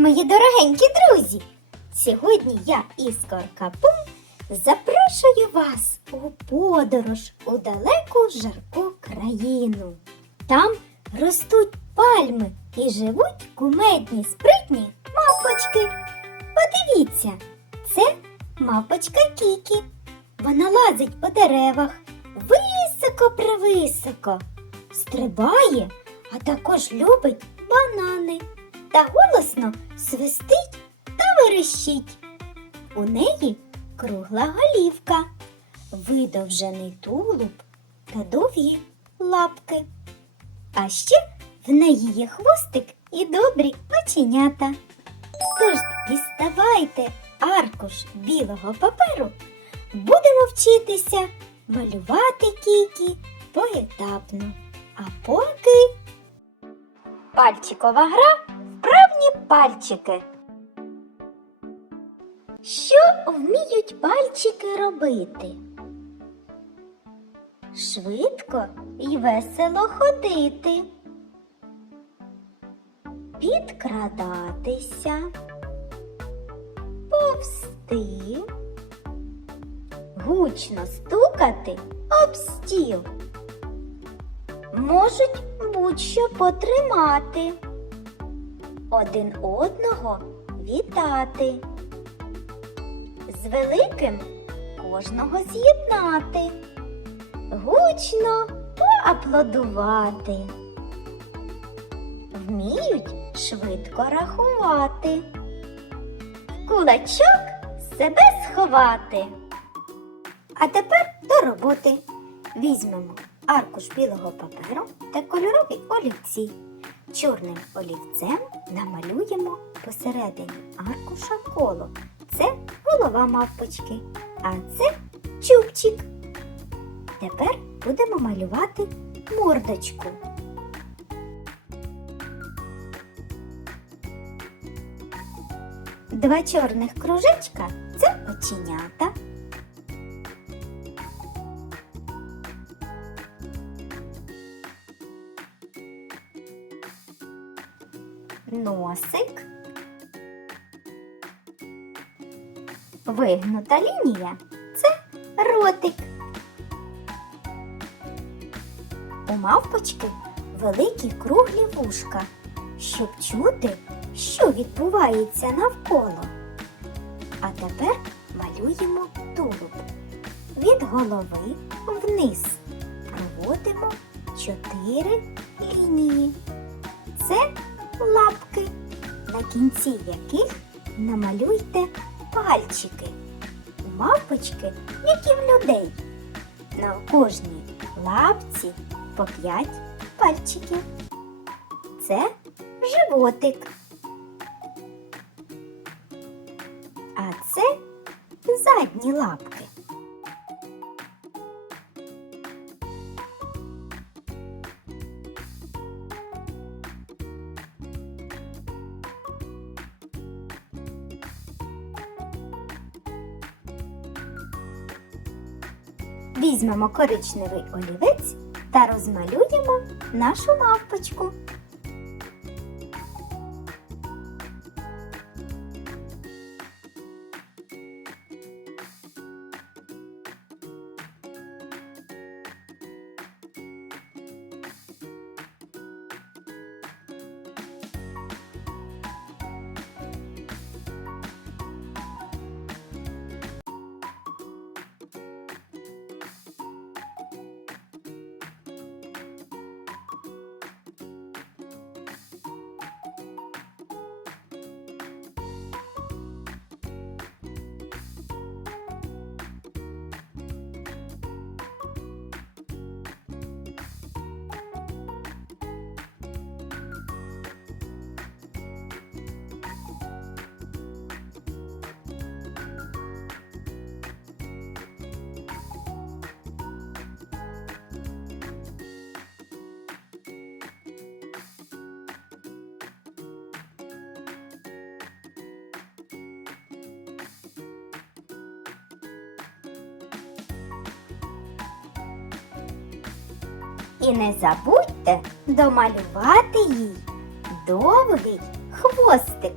мої дорогенькі друзі! Сьогодні я, Іскорка Пум, запрошую вас у подорож у далеку жарку країну. Там ростуть пальми і живуть кумедні спритні мавпочки. Подивіться, це мавпочка Кікі. Вона лазить по деревах високо-превисоко, стрибає, а також любить банани та голосно свистить та верещить. У неї кругла голівка, видовжений тулуб та довгі лапки. А ще в неї є хвостик і добрі оченята. Тож діставайте аркуш білого паперу, будемо вчитися малювати кікі поетапно. А поки пальчикова гра вправні пальчики. Що вміють пальчики робити? Швидко і весело ходити, підкрадатися, повсти, гучно стукати об стіл. Можуть будь-що потримати, один одного вітати, з великим кожного з'єднати, гучно поаплодувати. Вміють швидко рахувати, в кулачок себе сховати. А тепер до роботи. Візьмемо аркуш білого паперу та кольорові олівці. Чорним олівцем намалюємо посередині аркуша коло. Це голова мавпочки, а це чубчик. Тепер будемо малювати мордочку. Два чорних кружечка це оченята. Носик. Вигнута лінія це ротик. У мавпочки великі круглі вушка, щоб чути, що відбувається навколо. А тепер малюємо тулуб. Від голови вниз проводимо чотири лінії. Це лапки, на кінці яких намалюйте пальчики. У мавпочки, як і в людей. На кожній лапці по п'ять пальчиків. Це животик. А це задні лапки. Візьмемо коричневий олівець та розмалюємо нашу мавпочку. І не забудьте домалювати їй довгий хвостик.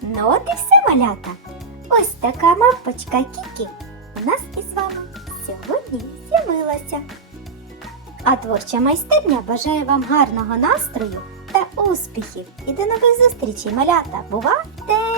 Ну от і все малята. Ось така мавпочка Кікі у нас із вами сьогодні з'явилася. А творча майстерня бажає вам гарного настрою та успіхів і до нових зустрічей, малята! Бувайте!